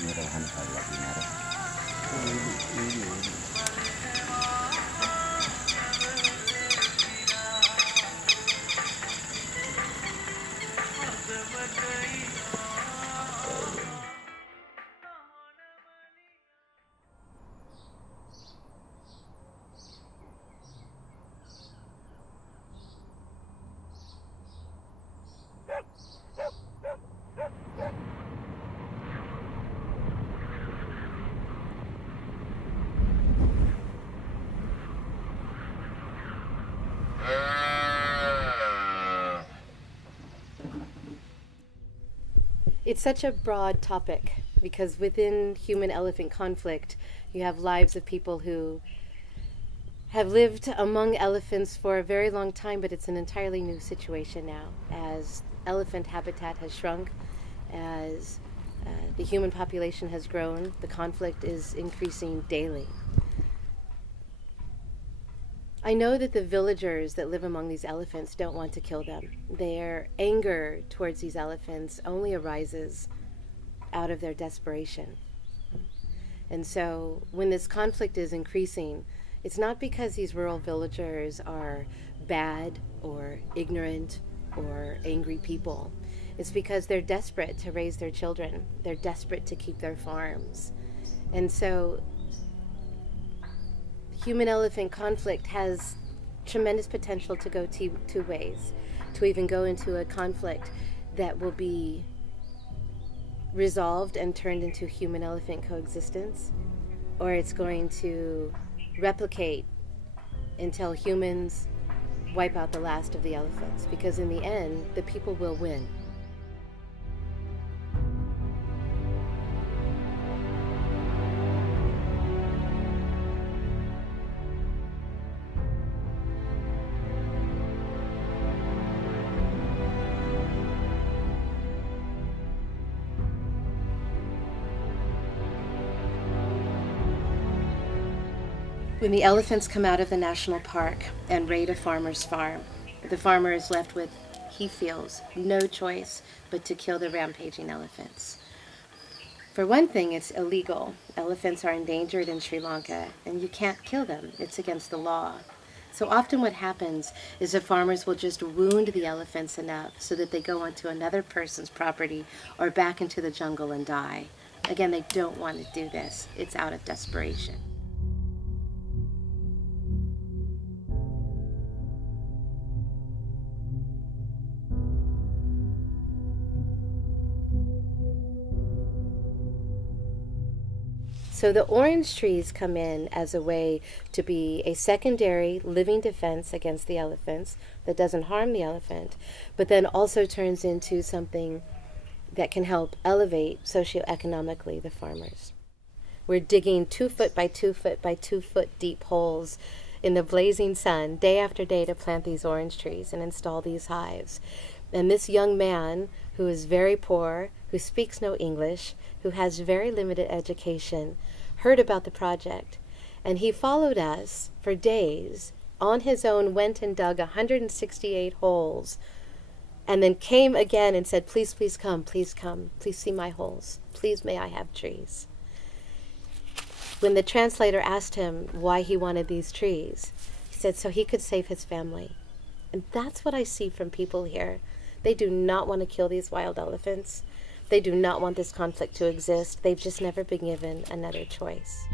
Murahan kaya dinaro. It's such a broad topic because within human-elephant conflict, you have lives of people who have lived among elephants for a very long time, but it's an entirely new situation now as elephant habitat has shrunk, as the human population has grown, the conflict is increasing daily. I know that the villagers that live among these elephants don't want to kill them. Their anger towards these elephants only arises out of their desperation. And so when this conflict is increasing, it's not because these rural villagers are bad or ignorant or angry people. It's because they're desperate to raise their children. They're desperate to keep their farms. And so human-elephant conflict has tremendous potential to go two ways, to even go into a conflict that will be resolved and turned into human-elephant coexistence, or it's going to replicate until humans wipe out the last of the elephants, because in the end, the people will win. When the elephants come out of the national park and raid a farmer's farm, the farmer is left with, he feels, no choice but to kill the rampaging elephants. For one thing, it's illegal. Elephants are endangered in Sri Lanka, and you can't kill them. It's against the law. So often what happens is the farmers will just wound the elephants enough so that they go onto another person's property or back into the jungle and die. Again, they don't want to do this. It's out of desperation. So the orange trees come in as a way to be a secondary living defense against the elephants that doesn't harm the elephant, but then also turns into something that can help elevate socioeconomically the farmers. We're digging 2 foot by 2 foot by 2 foot deep holes in the blazing sun day after day to plant these orange trees and install these hives. And this young man, who is very poor, who speaks no English, who has very limited education, heard about the project. And he followed us for days, on his own went and dug 168 holes, and then came again and said, please come, please see my holes. Please may I have trees. When the translator asked him why he wanted these trees, he said so he could save his family. And that's what I see from people here. They do not want to kill these wild elephants. They do not want this conflict to exist. They've just never been given another choice.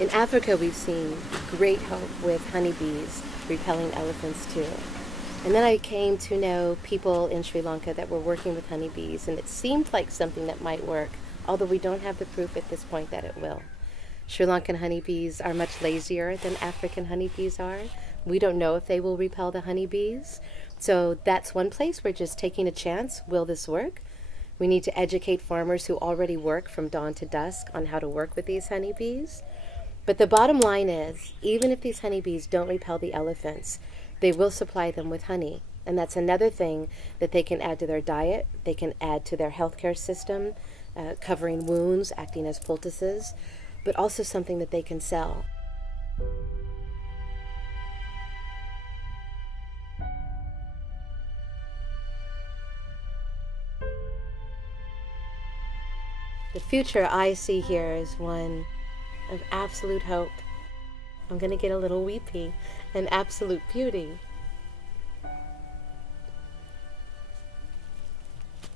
In Africa, we've seen great hope with honeybees repelling elephants too. And then I came to know people in Sri Lanka that were working with honeybees, and it seemed like something that might work, although we don't have the proof at this point that it will. Sri Lankan honeybees are much lazier than African honeybees are. We don't know if they will repel the honeybees. So that's one place we're just taking a chance. Will this work? We need to educate farmers who already work from dawn to dusk on how to work with these honeybees. But the bottom line is, even if these honeybees don't repel the elephants, they will supply them with honey. And that's another thing that they can add to their diet. They can add to their healthcare system, covering wounds, acting as poultices, but also something that they can sell. The future I see here is one of absolute hope. I'm going to get a little weepy, and absolute beauty.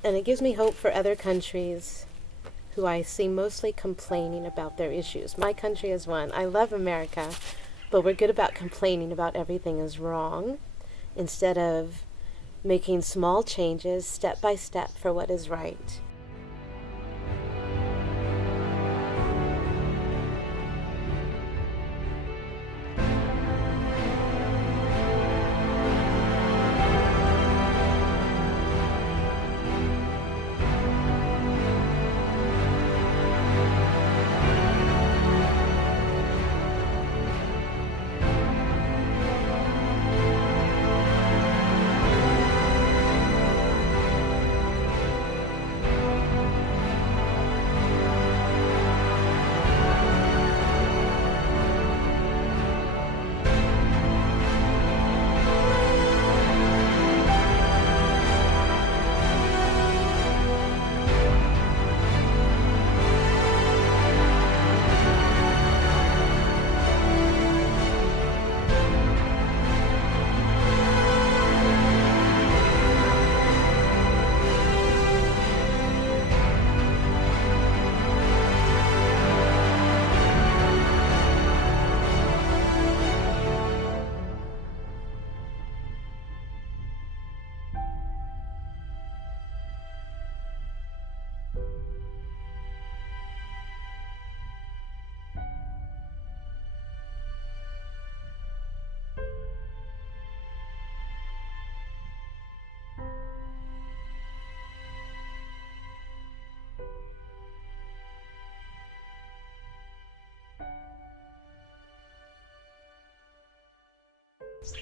And it gives me hope for other countries who I see mostly complaining about their issues. My country is one. I love America, but we're good about complaining about everything is wrong instead of making small changes step by step for what is right.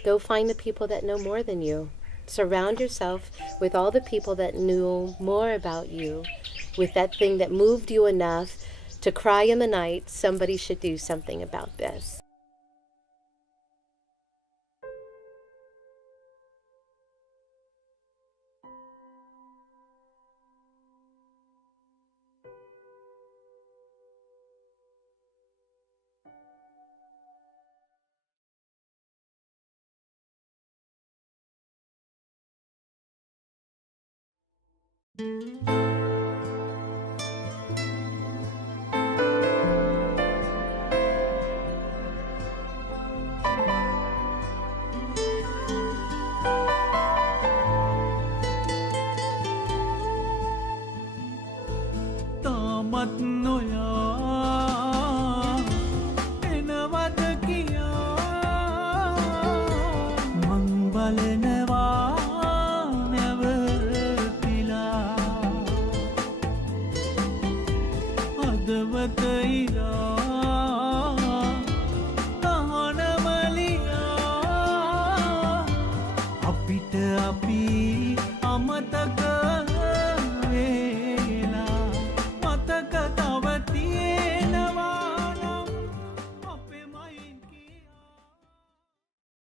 Go find the people that know more than you. Surround yourself with all the people that knew more about you, with that thing that moved you enough to cry in the night, somebody should do something about this.